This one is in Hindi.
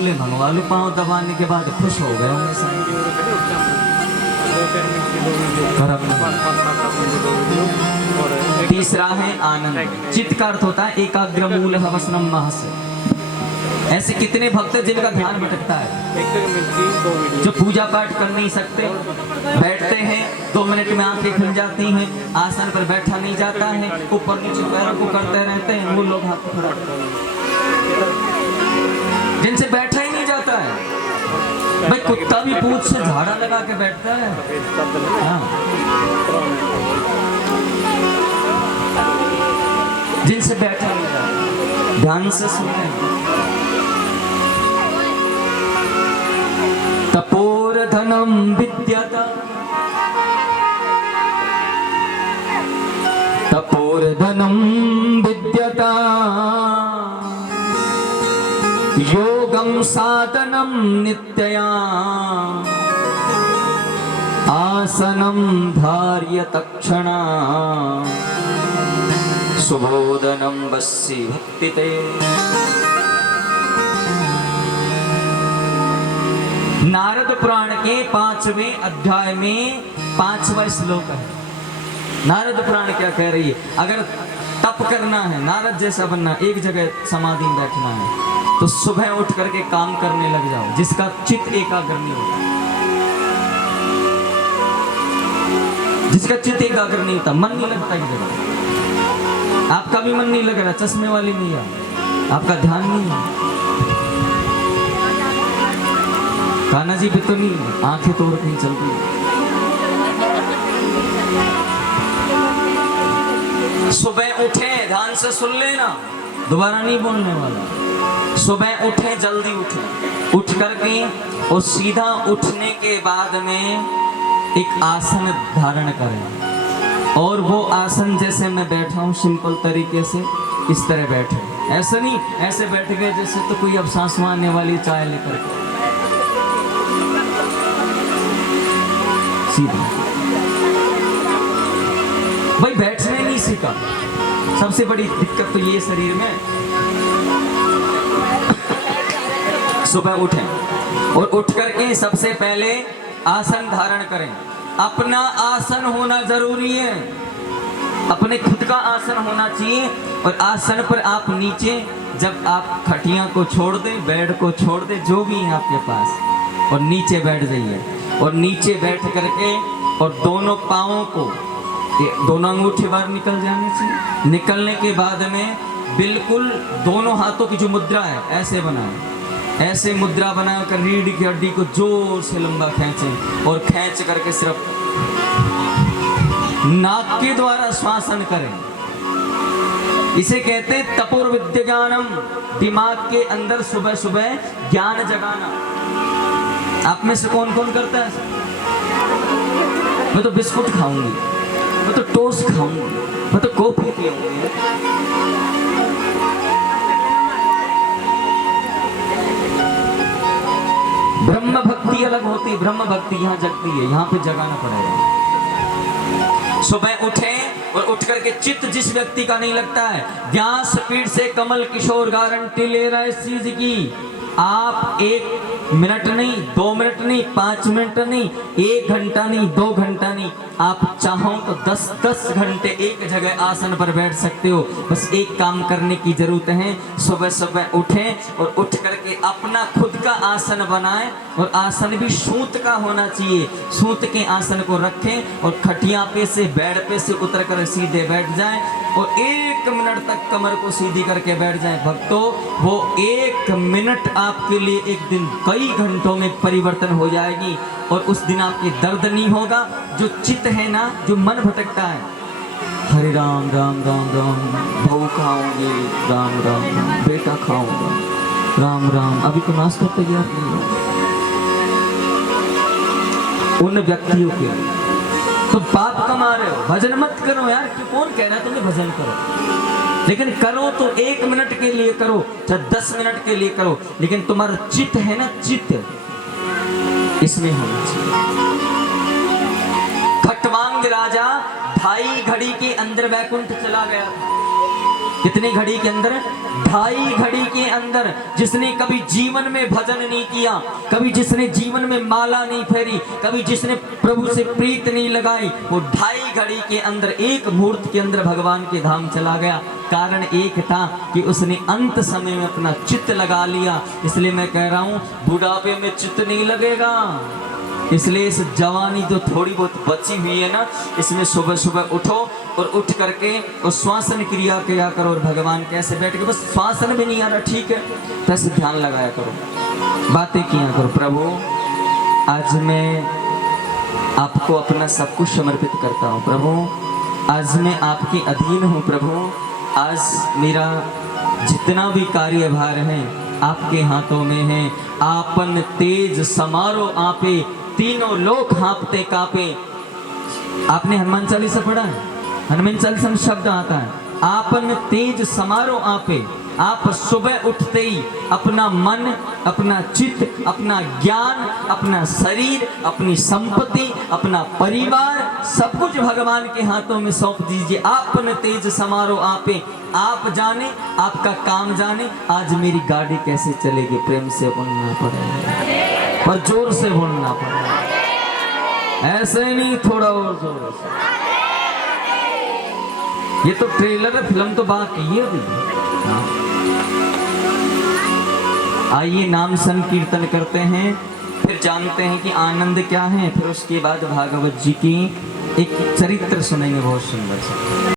मंगवालू पाँव दबाने के बाद खुश हो गए होंगे साईं। तीसरा है आनंद। चित्त का अर्थ होता है एकाग्र मूल हवसनम महस। ऐसे कितने भक्त हैं जिनका ध्यान भटकता है, जो पूजा पाठ कर नहीं सकते, बैठते हैं 2 मिनट में आंखें खुल जाती हैं, आसन पर बैठा नहीं जाता है, ऊपर नीचे पैरों को करते रहते हैं, वो लोग हाथ खड़ा, जिनसे बैठा ही नहीं जाता है। भाई कुत्ता भी पूंछ से झाड़ा लगा के बैठता है। हाँ। जिनसे बैठा नहीं जाता, ध्यान से सुने। तपोर्धनम विद्यता, तपोर्धनम विद्यता, योगम साधनम नित्यया, आसनम धार्य तक्षणा, सुबोधनम वस्सी भक्तिते। नारद पुराण के 5वें अध्याय में 5वां श्लोक है। नारद पुराण क्या कह रही है? अगर तप करना है, नारद जैसा बनना, एक जगह समाधि में बैठना है, तो सुबह उठ करके काम करने लग जाओ, जिसका चित्त एकाग्र नहीं होता। जिसका चित्त एकाग्र नहीं होता, मन नहीं लगता एक जगह। आपका भी मन नहीं लग रहा, चश्मे वाली नहीं है, आपका ध्यान नहीं है। कान्हा जी भी तो नहीं, आंखें तोड़ कहीं चल रही। सुबह उठे, ध्यान से सुन लेना, दोबारा नहीं बोलने वाला। सुबह उठे, जल्दी उठे, उठ करके और सीधा उठने के बाद में एक आसन धारण करें। और वो आसन जैसे मैं बैठा हूँ सिंपल तरीके से इस तरह बैठे। ऐसा नहीं ऐसे बैठ गए जैसे तो कोई अब सांस आने वाली चाय लेकर के। सीधा भाई बैठने नहीं सीखा, सबसे बड़ी दिक्कत तो ये शरीर में। सुबह उठें और उठ करके सबसे पहले आसन धारण करें। अपना आसन होना जरूरी है, अपने खुद का आसन होना चाहिए। और आसन पर आप नीचे, जब आप खटिया को छोड़ दें, बेड को छोड़ दें, जो भी है आपके पास, और नीचे बैठ जाइए। और नीचे बैठ करके और दोनों पाँवों को, दोनों अंगूठे बाहर निकल जाने चाहिए। निकलने के बाद में बिल्कुल दोनों हाथों की जो मुद्रा है ऐसे बनाएं। ऐसे मुद्रा बनाकर रीढ़ की हड्डी को जोर से लंबा खींचें और खींच करके सिर्फ नाक के द्वारा श्वासन करें। इसे कहते हैं तपोर्विद्य ज्ञानम। दिमाग के अंदर सुबह सुबह ज्ञान जगाना। आप में से कौन कौन करता है? मैं तो बिस्कुट खाऊंगी, मैं तो टोस्ट खाऊंगी, मैं तो कॉफी पीऊंगी। ब्रह्म भक्ति अलग होती है, ब्रह्म भक्ति यहाँ जगती है, यहाँ पे जगाना पड़ेगा। सुबह उठे और उठ करके चित्त जिस व्यक्ति का नहीं लगता है, ज्ञान स्पीड से कमल किशोर गारंटी ले रहा है इस चीज की। आप 1 मिनट नहीं, 2 मिनट नहीं, 5 मिनट नहीं, 1 घंटा नहीं, 2 घंटा नहीं, आप चाहो तो 10-10 घंटे एक जगह आसन पर बैठ सकते हो। बस एक काम करने की जरूरत है, सुबह सुबह उठें और उठ करके अपना खुद का आसन बनाएं। और आसन भी सूत का होना चाहिए। सूत के आसन को रखें और खटिया पे से, बेड पे से उतर कर सीधे बैठ जाएं और 1 मिनट तक कमर को सीधी करके बैठ जाएं। भक्तों, वो 1 मिनट आपके लिए एक दिन कई घंटों में परिवर्तन हो जाएगी। और उस दिन आपके दर्द नहीं होगा। जो चित्त है ना, जो मन भटकता है, हरे राम राम राम राम, बहू खाऊंगी, राम राम राम, बेटा खाऊंगा, राम राम, अभी तो नाश्ता तैयार नहीं हुआ। उन व्यक्तियों के तो पाप कमा रहे हो। भजन मत करो यार, कि कौन कह रहा है तुम्हें भजन करो, लेकिन करो तो 1 मिनट के लिए करो, चाहे 10 मिनट के लिए करो, लेकिन तुम्हारा चित्त है ना, चित्त इसमें होना चाहिए। खटवांग राजा 2.5 घड़ी के अंदर वैकुंठ चला गया था। कितनी घड़ी के अंदर? 2.5 घड़ी के अंदर। जिसने कभी जीवन में भजन नहीं किया, कभी जिसने जीवन में माला नहीं फेरी, कभी जिसने प्रभु से प्रीत नहीं लगाई, वो 2.5 घड़ी के अंदर, एक मुहूर्त के अंदर भगवान के धाम चला गया। कारण एक था कि उसने अंत समय में अपना चित्त लगा लिया। इसलिए मैं कह रहा हूँ, बुढ़ापे में चित्त नहीं लगेगा। इसलिए इस जवानी जो थोड़ी बहुत बची हुई है ना, इसमें सुबह सुबह उठो और उठ करके उस श्वासन क्रिया किया करो। और भगवान कैसे बैठ के, बस श्वासन भी नहीं आ रहा, ठीक है, तो ऐसे ध्यान लगाया करो, बातें किया करो। प्रभु आज मैं आपको अपना सब कुछ समर्पित करता हूँ। प्रभु आज मैं आपके अधीन हूँ। प्रभु आज मेरा जितना भी कार्यभार है आपके हाथों में है। आपन तेज समारो आपे, तीनों लोग हाँपते कांपे। आपने हनुमान चालीसा पढ़ा है? हनुमान चालीसा में शब्द आता है, आपन तेज समारो आपे। आप सुबह उठते ही अपना मन, अपना चित्त, अपना ज्ञान, अपना शरीर, अपनी संपत्ति, अपना परिवार, सब कुछ भगवान के हाथों में सौंप दीजिए। आपन तेज समारो आपे। आप जाने, आपका काम जाने। आज मेरी गाड़ी कैसे चलेगी, प्रेम से बोलना पड़ेगा और जोर से बोलना पड़ेगा, ऐसे नहीं, थोड़ा और जोर से। ये तो ट्रेलर है, फिल्म तो बाकी है अभी। आइए नाम संकीर्तन करते हैं, फिर जानते हैं कि आनंद क्या है। फिर उसके बाद भागवत जी की एक चरित्र सुनेंगे, बहुत सुंदर सा।